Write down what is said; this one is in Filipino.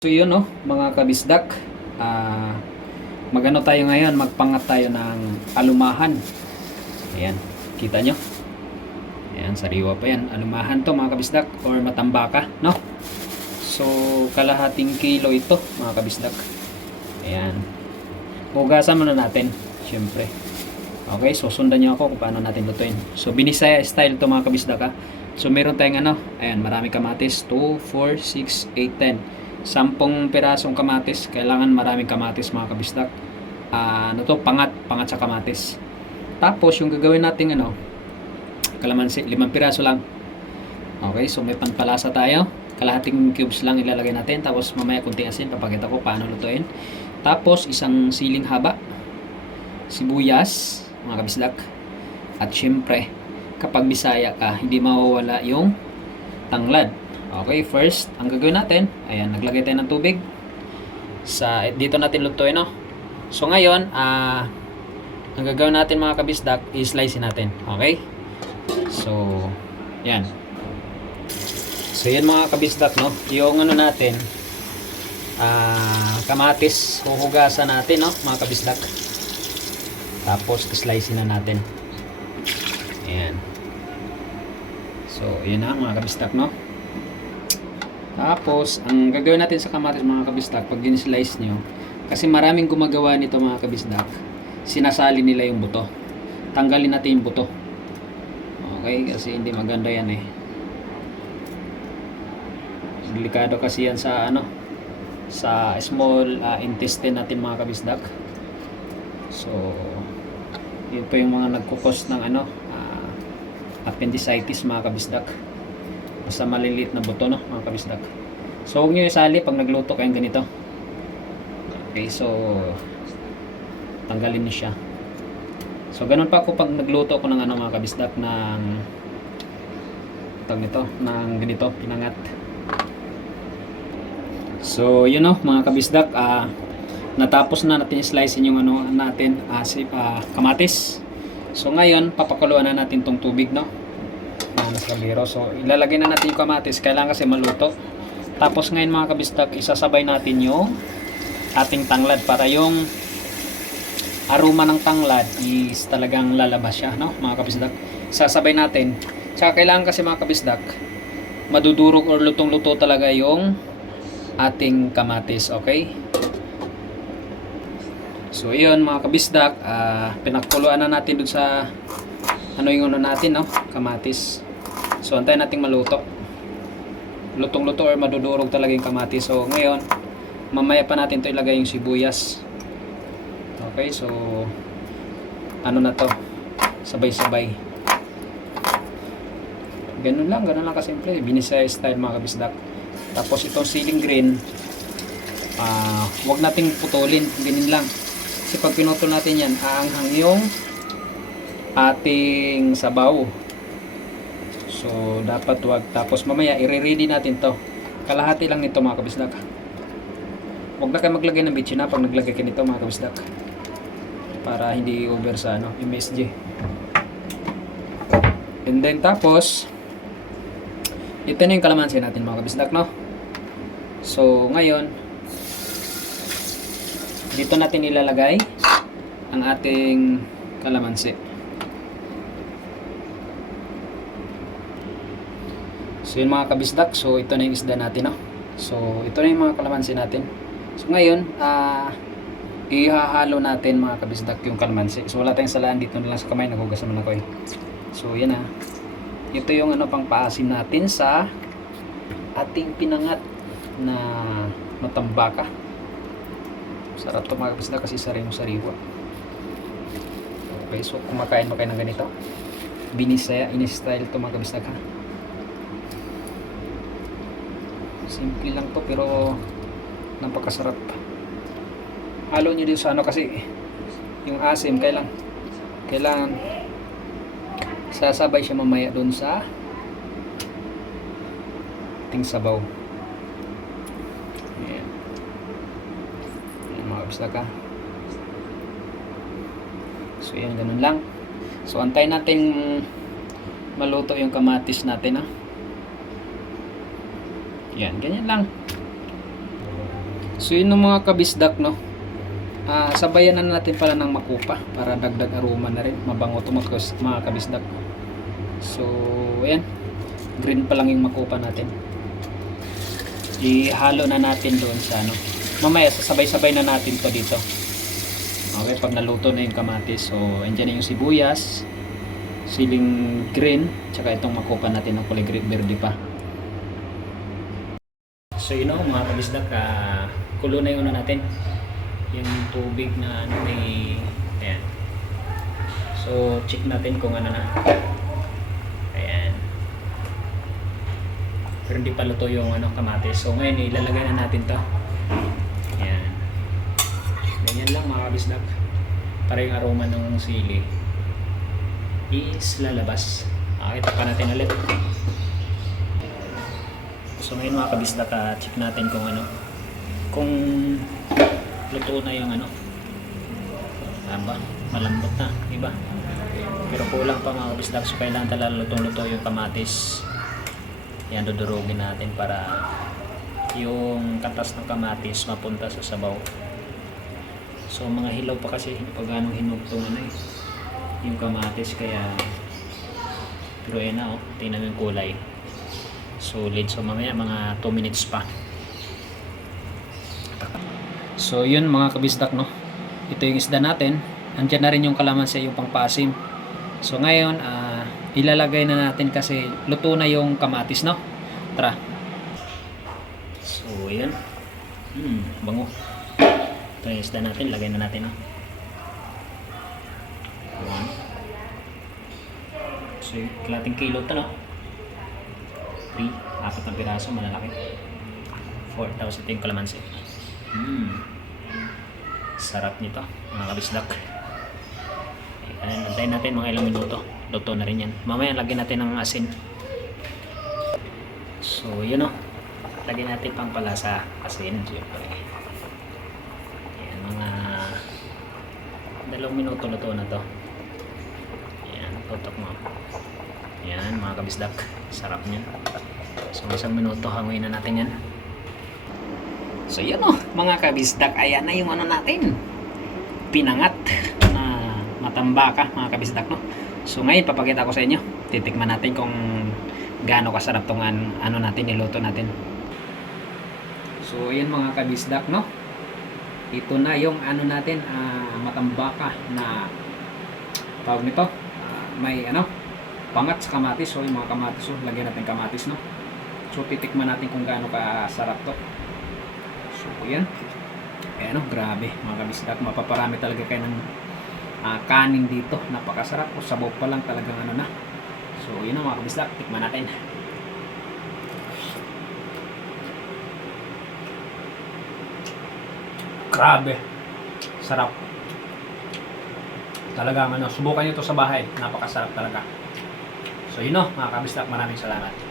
So yun no, mga kabisdak, ah magano tayo ngayon, magpangat tayo ng alumahan. Ayan, kita nyo? Ayan, sariwa pa yan. Alumahan to mga kabisdak, or matambaka, no? So, kalahating kilo ito mga kabisdak. Ayan. Hugasan muna natin, syempre. Okay, so sundan nyo ako kung paano natin lutuin. So, Binisaya style to mga kabisdak ha. So, meron tayong ano, ayan, marami kamatis. 2, 4, 6, 8, 10. 10 pirasong kamatis. Kailangan maraming kamatis mga kabisdak. Ano to, pangat sa kamatis. Tapos yung gagawin natin ano, kalamansi, 5 piraso lang. Okay, so may panpalasa tayo. Kalahating cubes lang ilalagay natin. Tapos mamaya kunting asin, papakita ko paano lutuin. Tapos isang siling haba, sibuyas mga kabisdak. At syempre, kapag Bisaya ka, hindi mawawala yung tanglad. Okay, first, ang gagawin natin, ayan, naglagay tayo ng tubig. Dito natin lutuin, no? So, ngayon, ang gagawin natin mga kabisdak, i-slice natin. Okay? So, yan. So, yan mga kabisdak, no? Yung ano natin, kamatis, huhugasan natin, no? Mga kabisdak. Tapos, slice na natin. Ayan. So, yun na mga kabisdak, no? Tapos, ang gagawin natin sa kamatis mga kabisdak, pag din-slice nyo, kasi maraming gumagawa nito mga kabisdak, sinasali nila yung buto. Tanggalin natin yung buto. Okay, kasi hindi maganda yan eh. Delikado kasi yan sa ano, sa small intestine natin mga kabisdak. So, yun po yung mga nagkukos ng ano, appendicitis mga kabisdak. Basta maliliit na buto, no, mga kabisdak. So, huwag nyo isali pag nagluto kayong ganito. Okay, so tanggalin niyo siya. So, ganun pa ako pag nagluto ko ng ano mga kabisdak, ng ng ganito, pinangat. So, yun no, mga kabisdak, natapos na natin i-slice yung ano natin, kamatis. So, ngayon, papakuluan na natin tong tubig, no? So, ilalagay na natin yung kamatis. Kailangan kasi maluto. Tapos ngayon mga kabisdak, isasabay natin yung ating tanglad para yung aroma ng tanglad is talagang lalabas siya, no? Mga kabisdak, sasabay natin. Tsaka kailangan kasi mga kabisdak, madudurog or lutong-luto talaga yung ating kamatis, okay? So, yun mga kabisdak, pinakuluan na natin dun sa ano yung ano natin, no? Kamatis. So, antayin nating maluto. Lutong-luto or madudurog talaga yung kamatis. So, ngayon, mamaya pa natin to ilagay yung sibuyas. Okay, so, ano na to? Sabay-sabay. Ganun lang kasimple. Binisaya style mga kabisdak. Tapos, itong siling green, huwag nating putulin. Ganun lang. Kasi pag pinutol natin yan, aanghang yung ating sabaw. So, dapat wag. Tapos mamaya, i-ready natin to. Kalahati lang nito mga kabisdak. Huwag na kayo maglagay ng bitchin pag naglagay kayo nito mga kabisdak. Para hindi over sa ano, MSG. And then tapos, ito na yung kalamansi natin mga kabisdak, no? So, ngayon, dito natin ilalagay ang ating kalamansi. So yun mga kabisdak, so ito na yung isda natin, no? So ito na yung mga kalamansi natin. So ngayon, ihahalo natin mga kabisdak yung kalamansi. So wala tayong salaan dito na lang sa kamay, naghugas naman ako eh. So yan na. Ito yung ano pang paasim natin sa ating pinangat na matambaka. Sarap to mga kabisdak kasi sariwa. Okay, so kumakain mo kayo ng ganito. Binisaya in-style to mga kabisdak ha. Simple lang to pero napakasarap. Halo nyo din sa ano kasi yung asim kailangan sasabay siya mamaya doon sa ating sabaw. Ayan. Ayan mga kabisdak ha. So yan, ganun lang. So antayin natin maluto yung kamatis natin ha. Yan, ganyan lang. So yun ang mga kabisdak, no. Sabayan na natin pala ng makupa para dagdag aroma na rin, mabango to mga kabisdak. So ayan, green pa lang yung makupa natin. Ihalo na natin doon sa ano. Mamaya sasabay-sabay na natin to dito. Okay, pag naluto na yung kamatis. So andyan na yung sibuyas, siling green, tsaka itong makupa natin ng kulay verde pa. So yun know, mga kabisdak, kulo na yung ano natin, yung tubig na ano may, ayan. So check natin kung ano na, ayan, pero hindi pa luto yung ano, kamatis. So ngayon ilalagay na natin to, ayan, ganyan lang mga kabisdak, para yung aroma ng sili is lalabas. Okay, tapan natin ulit. So ngayon mga kabisdak, check natin kung ano, kung luto na yung ano, aba, malambot na, diba? Pero kulang pa mga kabisdak, so kailangan talaga lutong-luto yung kamatis. Yan, dudurugin natin para yung katas ng kamatis mapunta sa sabaw. So mga hilaw pa kasi, pag anong hinugtungan na yung kamatis, kaya pero yan na, oh, tingnan mo yung kulay solid. So mamaya mga 2 minutes pa. So yun mga kabisdak, no, ito yung isda natin. Andyan na rin yung kalamansi, yung pangpasim. So ngayon ilalagay na natin kasi luto na yung kamatis, no. Tara. So yan, bango. Ito yung isda natin, lagay na natin, no. Ayan. So kalating kilo ito, no. 4 na piraso, malalaki. 4,000 yung kalamansi. Sarap nito mga kabisdak. Ayan, antayin natin mga ilang minuto, luto na rin yan. Mamaya lagyan natin ng asin. So yun, o, lagyan natin pang palasa asin, siyempre. Ayan, mga 2 minuto luto na to. Ayan, tutok mo. Ayan mga kabisdak, sarap niyan. So 1 minuto, hanguin na natin yan. So yun, o, mga kabisdak, ayan na yung ano natin, pinangat na matambaka mga kabisdak, no. So ngayon papakita ko sa inyo, titikman natin kung gaano kasarap tong ano natin, niluto natin. So ayan mga kabisdak, no, ito na yung ano natin, matambaka na tawag nito, may ano, pangat sa kamatis. So yung mga kamatis, so lagyan natin kamatis, no. So titikman natin kung gaano kasarap to. So yan, eh ano, grabe mga kabisdak, mapaparami talaga kayo ng kanin dito, napakasarap. O sabaw pa lang talagang ano na. So yun na mga kabisdak, tikman natin. Grabe, sarap talagang ano, subukan nyo to sa bahay, napakasarap talaga. So yun, no, mga kabisdak, maraming salamat.